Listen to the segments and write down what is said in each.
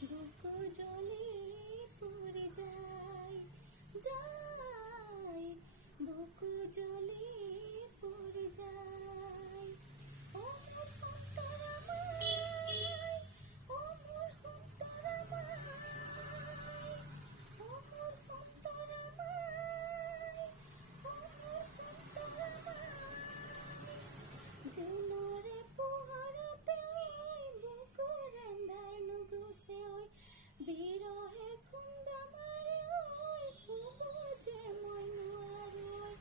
বুকু জ্বলি পুরি যায় যায় বুকু জ্বলি পুরি যায় ও মোর অন্তরা মাই ও মোর অন্তরা মাই ও মোর অন্তরা মাই ও মোর অন্তরা মাই জুনরে পোহরতে বুকুর আন্ধার নুগুছে ওই বিরহে খুন্দা মারে ওই বুঝে মনুয়ার ওই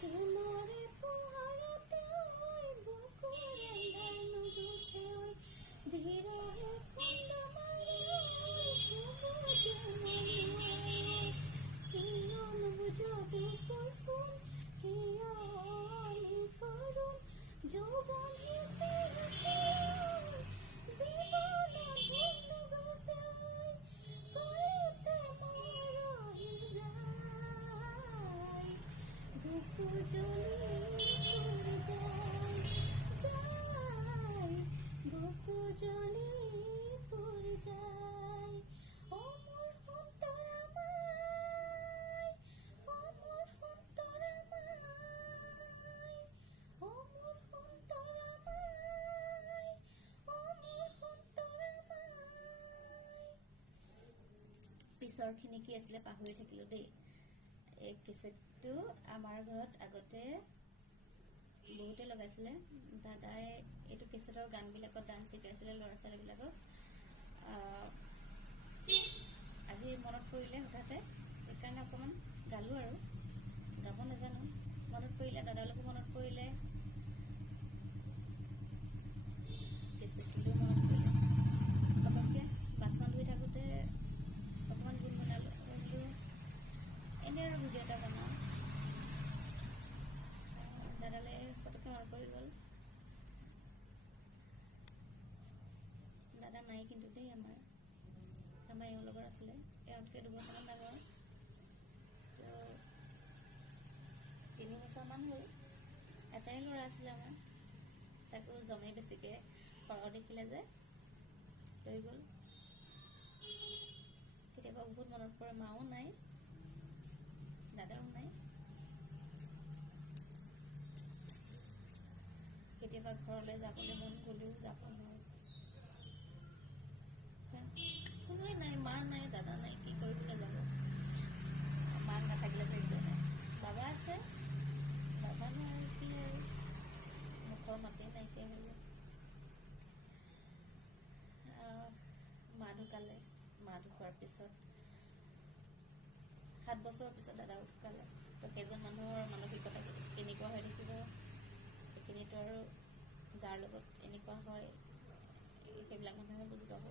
জুনরে পোহরতে ওই বুকুর আন্ধার নুগুছে ওই বিরহে খুন্দা মারে ওই বুঝে মনুয়ার কিয় নুবুঝো বুকুর ফুল কিয় অলি করুন যৌবন হেসে জীবন বন্ধু গোসাই কইতে মরহি যায় বুকু জ্বলি পুরি যায় যায় বুকু জ্বলি পুরি যায় ও মোর অন্তরা মাই ও মোর অন্তরা মাই ও মোর অন্তরা মাই ও মোর অন্তৰা মাই। পিছৰখিনি কি আছিলে পাহৰি থাকিলোঁ দেই। এই কেছেটটো আমাৰ ঘৰত আগতে বহুতে লগাইছিলে। দাদাই এইটো কেছেটৰ গানবিলাকত ডান্স শিকাইছিলে ল'ৰা ছোৱালীবিলাকক। আজি মনত পৰিলে হঠাতে, সেইকাৰণে অকণমান গালোঁ আৰু। গাব নাজানো, মনত পৰিলে, দাদালৈকো মনত পৰিলে, কেছেটটোলৈও মনত পৰিলে। পটককৈ বাচন ধুই থাকোঁতে অকণমান গুণগুণালোঁ, এনেই আৰু ভিডিঅ' এটা বনাওঁ। দাদালৈ পটককৈ মনত পৰি গ'ল। দাদা নাই কিন্তু দেই আমাৰ এওঁ লগৰ আছিলে, এওঁতকৈ 2 বছৰমান ডাঙৰ। তো 3 বছৰমান হ'ল। এটাই ল'ৰা আছিলে আমাৰ, তাকো জমে বেছিকৈ সৰহ দেখিলে যে লৈ গ'ল। কেতিয়াবা বহুত মনত পৰে, মাও নাই, দাদাও নাই। কেতিয়াবা ঘৰলৈ যাবলৈ মন গ'লেও যাব নোৱাৰোঁ। কোনোৱে নাই, মা নাই, দাদা নাই, কি কৰিবলৈ যাব। মাক নাথাকিলে ধৰিব নাই। বাবা আছে, বাবানো আৰু কি আৰু, মুখৰ মাতেই নাইকিয়া হৈ যায়। মা ঢুকালে। মা ঢুকোৱাৰ পিছত 7 বছৰৰ পিছত দাদাও ঢুকালে। তো সেইজন মানুহৰ মানসিকতা কেনেকুৱা হৈ থাকিব, সেইখিনিতো আৰু যাৰ লগত এনেকুৱা হয় সেইবিলাক মানুহে বুজি পাব।